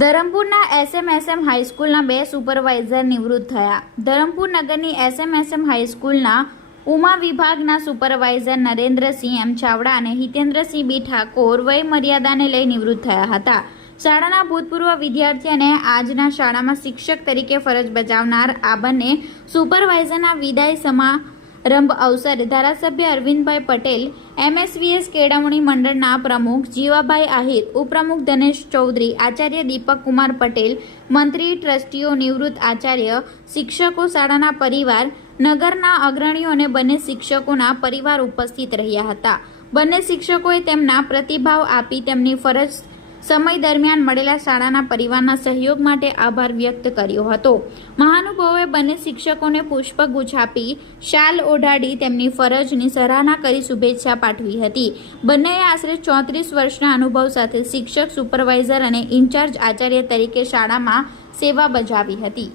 ધરમપુરના એસએમએસએમ હાઈસ્કૂલના બે સુપરવાઇઝર નિવૃત્ત થયા. ધરમપુર નગરની એસએમએસએમ હાઈસ્કૂલના ઉમા વિભાગના સુપરવાઇઝર નરેન્દ્રસિંહ એમ ચાવડા અને હિતેન્દ્રસિંહ બી ઠાકોર વય મર્યાદાને લઈ નિવૃત્ત થયા હતા. શાળાના ભૂતપૂર્વ વિદ્યાર્થી અને આજના શાળામાં શિક્ષક તરીકે ફરજ બજાવનાર આ બંને સુપરવાઇઝરના વિદાય સમારંભ અવસરે ધારાસભ્ય અરવિંદભાઈ પટેલ, એમએસવીએસ કેળવણી મંડળના પ્રમુખ જીવાભાઈ આહિર, ઉપપ્રમુખ ધનેશ ચૌધરી, આચાર્ય દીપક કુમાર પટેલ, મંત્રી ટ્રસ્ટીઓ નિવૃત્ત આચાર્ય, શિક્ષકો શાળાના પરિવાર, નગરના અગ્રણીઓ અને બંને શિક્ષકોના પરિવાર ઉપસ્થિત રહ્યા હતા. બંને શિક્ષકોએ તેમના પ્રતિભાવ આપી તેમની ફરજ સમય દરમિયાન મળેલા શાળાના પરિવારના સહયોગ માટે આભાર વ્યક્ત કર્યો હતો. મહાનુભાવોએ બંને શિક્ષકોને પુષ્પગુચ્છ આપી શાલ ઓઢાડી તેમની ફરજની સરાહના કરી શુભેચ્છા પાઠવી હતી. બંનેએ આશરે ચોત્રીસ વર્ષના અનુભવ સાથે શિક્ષક, સુપરવાઇઝર અને ઇન્ચાર્જ આચાર્ય તરીકે શાળામાં સેવા બજાવી હતી.